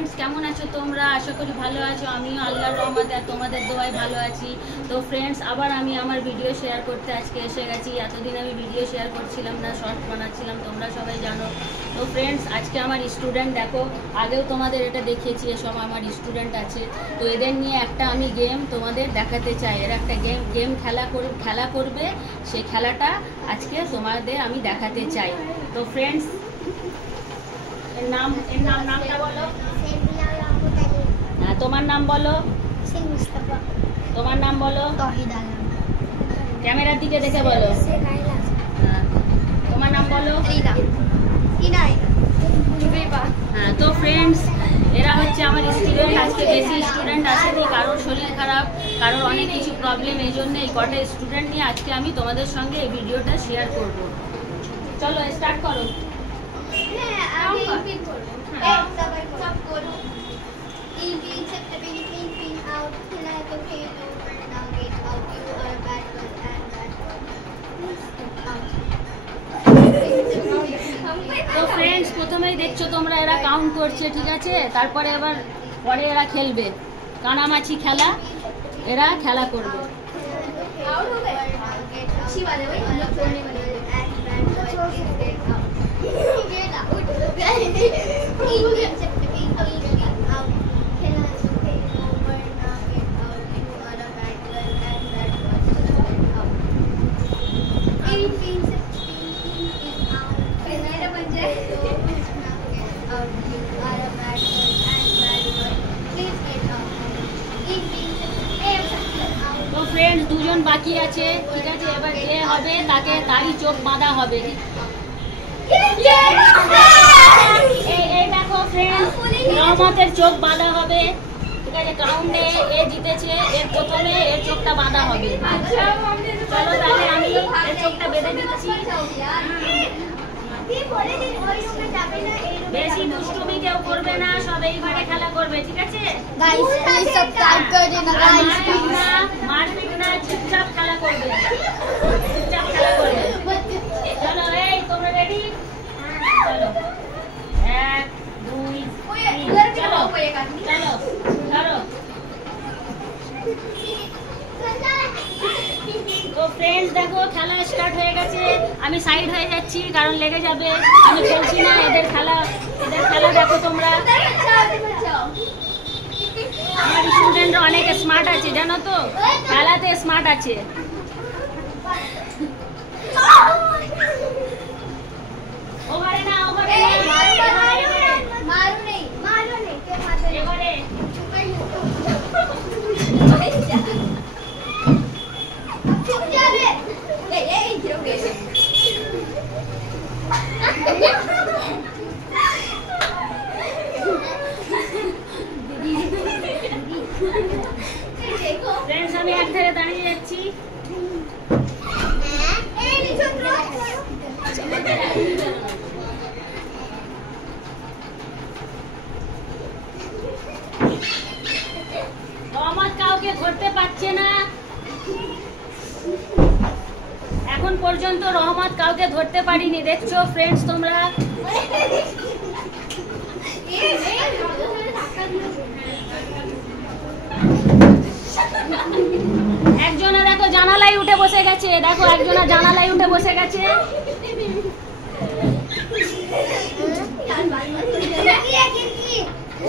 Friends, কেমন আছো তোমরা? আশা করি ভালো আছো। আমিও আল্লাহর রহমতে আর তোমাদের দোয়ায় ভালো আছি। তো ফ্রেন্ডস, আবার আমি আমার ভিডিও শেয়ার করতে আজকে এসে গেছি। এতদিন আমি ভিডিও শেয়ার করছিলাম না, শর্ট বানাচ্ছিলাম, তোমরা সবাই জানো। তো ফ্রেন্ডস, আজকে আমার স্টুডেন্ট দেখো, আগেও তোমাদের এটা দেখিয়েছি, এসব আমার স্টুডেন্ট আছে। তো এদের নিয়ে একটা আমি গেম তোমাদের দেখাতে চাই। এরা একটা গেম খেলা করবে, সেই খেলাটা আজকে তোমাদের আমি দেখাতে চাই। তো ফ্রেন্ডস, নামটা বলো। হ্যাঁ, তোমার নাম বলো। তোমার নাম বলো। ক্যামেরার দিকে দেখে বলো। হ্যাঁ, তোমার নাম বলো। হ্যাঁ, তো ফ্রেন্ডস, এরা হচ্ছে আমার স্টুডেন্ট। আজকে বেশি স্টুডেন্ট আসেনি, কারোর শরীর খারাপ, কারোর অনেক কিছু প্রবলেম, এই জন্য এই কটা স্টুডেন্ট নিয়ে আজকে আমি তোমাদের সঙ্গে এই ভিডিওটা শেয়ার করব। চলো স্টার্ট করো। তো ফ্রেন্ডস, প্রথমেই দেখছো তোমরা এরা কাউন্ট করছে, ঠিক আছে? তারপরে এবার পরে এরা খেলবে কানামাছি খেলা, এরা খেলা করবে। তো ফ্রেন্ডস, দুজন বাকি আছে, ঠিক আছে? এবার যে হবে তারই চোখ বাঁধা হবে। এই দেখো ফ্রেন্ডস, রহমতের চোখ বাঁধা হবে, ঠিক আছে? কাউন্টে এ জিতেছে, এর প্রথমে এর চোখটা বাঁধা হবে। চলো তাহলে আমি এর চোখটা বেঁধে দিচ্ছি। বেশি দুষ্টুমি কেউ করবে না, সব এইভাবে খেলা করবে, ঠিক আছে? মারপিট না, চুপচাপ খেলা করবে, চুপচাপ খেলা করবে। চলো, এই তোমরা রেডি? চলো, 1 2 3, চলো চলো ধরো। তো ফ্রেন্ডস, দেখো খেলা স্টার্ট হয়ে গেছে। আমি সাইড হয়ে যাচ্ছি, কারণ লেগে যাবে। আমি খেলছি না, এদের খেলা দেখো তোমরা। আমার স্টুডেন্টরা অনেক স্মার্ট আছে, জানো তো? খেলাতে স্মার্ট আছে। ওভারে না, ওভারে ফ্রেন্ডস, আমি এক ধারে দাঁড়িয়ে যাচ্ছি। রহমত কাউকে ধরতে পারছে না, এখন পর্যন্ত রহমত কাউকে ধরতে পারিনি, দেখছো ফ্রেন্ডস তোমরা? একজনা দেখো জানালায় উঠে বসে গেছে, দেখো একজনা জানালায় উঠে বসে গেছে।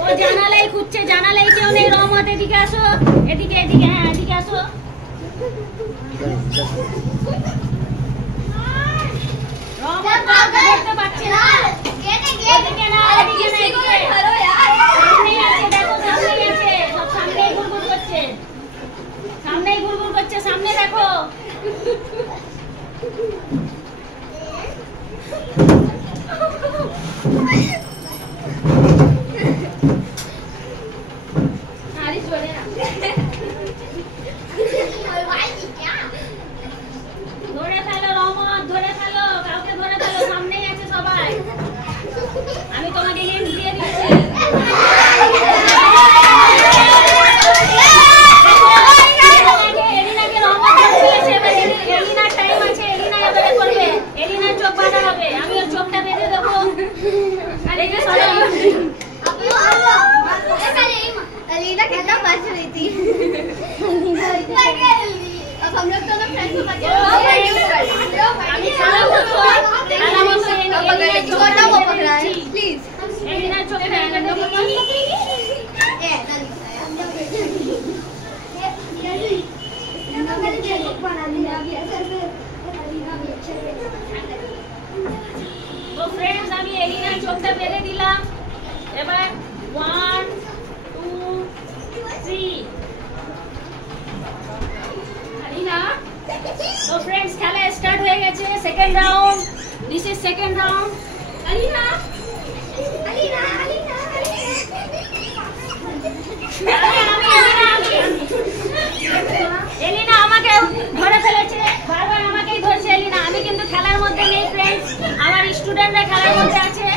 ও জানালায় খুঁজছে, জানালায় কেউ নেই। রহমত, এদিকে আসো, এদিকে এদিকে, হ্যাঁ এদিকে আসো। রহমত কাউকে ধরতে পারছে না। এদিকে না, এদিকে না, সামনেই আছে, দেখো সামনেই আছে, সব সামনেই ঘুরঘুর করছে, সামনেই ঘুরঘুর করছে, সামনে দেখো। তো ফ্রেন্ডস আমি এলিনার চোখটা বেঁধে দিলাম। এবার 1 2 3 এলিনা। তো ফ্রেন্ডস খেলা স্টার্ট হয়ে গেছে, second round. This is second round. Elina Elina Elina Elina আমাকে ধরে ফেলেছে, বারবার আমাকেই ধরছে এলিনা। আমি কিন্তু খেলার মধ্যে নেই ফ্রেন্ডস, আমার স্টুডেন্টরা খেলার মধ্যে আছে।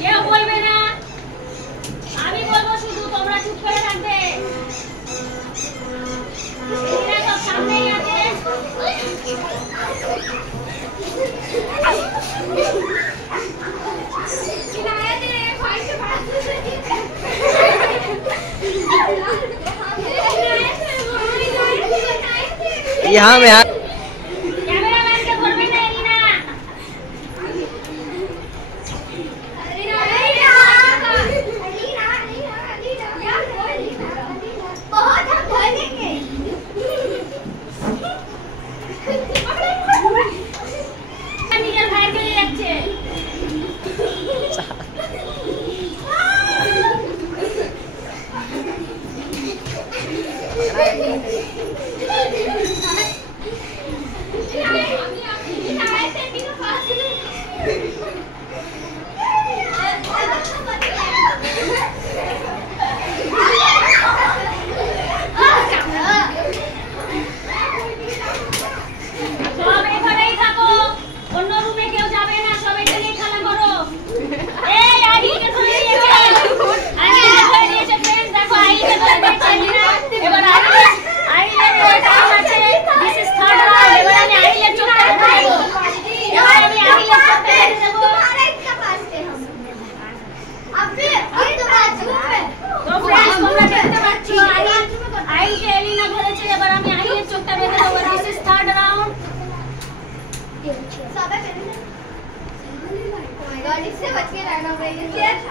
কেউ বলবে না, আমি বলবো শুধু, তোমরা চুপ করে থাকবে। এলিনা সব সামনেই আছে। यहाँ में कैमरामैन के घर में नहीं ना। बहुत हम धोए देंगे। निकल भाई के लिए अच्छे।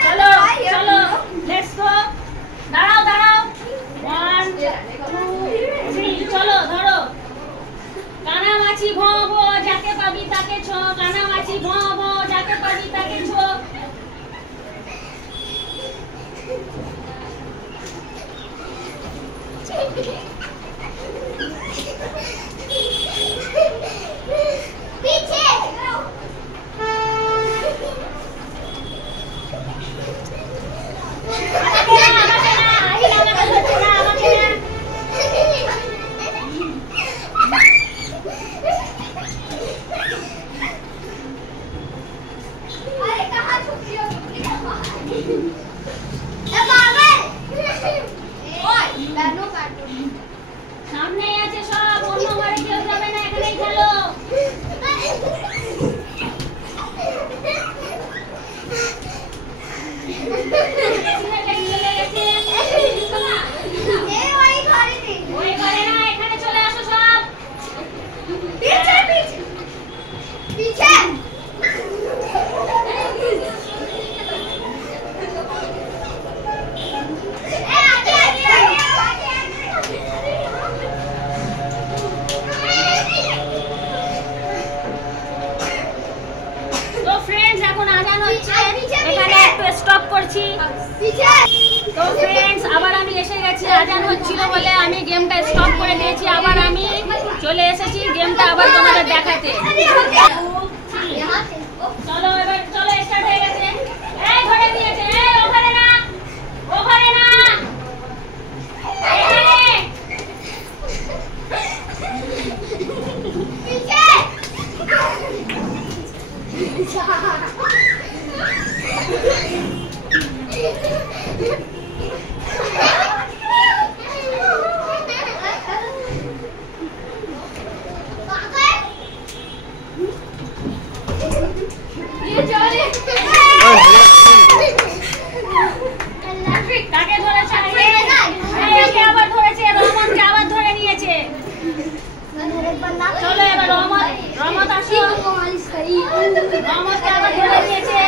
चलो चलो लेट्स गो। दाঁড়াও দাঁড়াও 1 2 3 চলো ধরো। কানামাছি ভো ভো যাকে পাবি তাকে ছো, কানামাছি ভো ভো যাকে পাবি তাকে ছো। पीछे সামনে আছে সব, অন্য বাড়ি কেউ যাবে না, এখানেই খেলো। ওই ঘরে না, এখানে চলে আসো সব। পিছে পিছে পিছে তো ফ্রেন্ডস আবার আমি এসে গেছি, আজান হচ্ছিল বলে আমি গেমটা স্টপ করে দিয়েছি। আবার আমি চলে এসেছি গেমটা আবার তোমাদের দেখাতে। চলো এবার চলো, স্টার্ট হয়ে গেছে। এই ঘরে দিয়েছে, এই ওখানে না, ওখানে না, এখানে পিছে চলো এবার রহমত আসো। রহমতকে আবার ধরে নিয়েছে।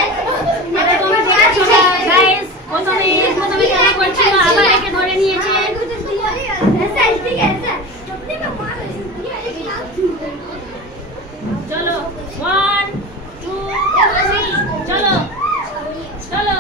এটা তোমরা দেখছো গাইস, প্রথমে কেমন করছিল, আবার একে ধরে নিয়েছে। চলো 1 2 3 চলো চলো।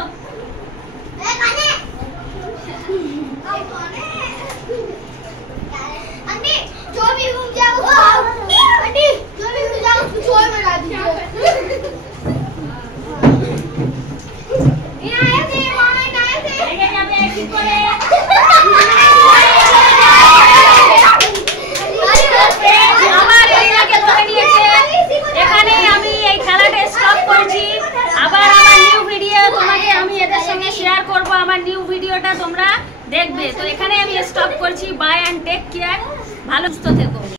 আমার নিউ ভিডিওটা তোমরা দেখবে। তো এখানে আমি স্টপ করছি। Bye and take care. ভালো সুস্থ থেকো।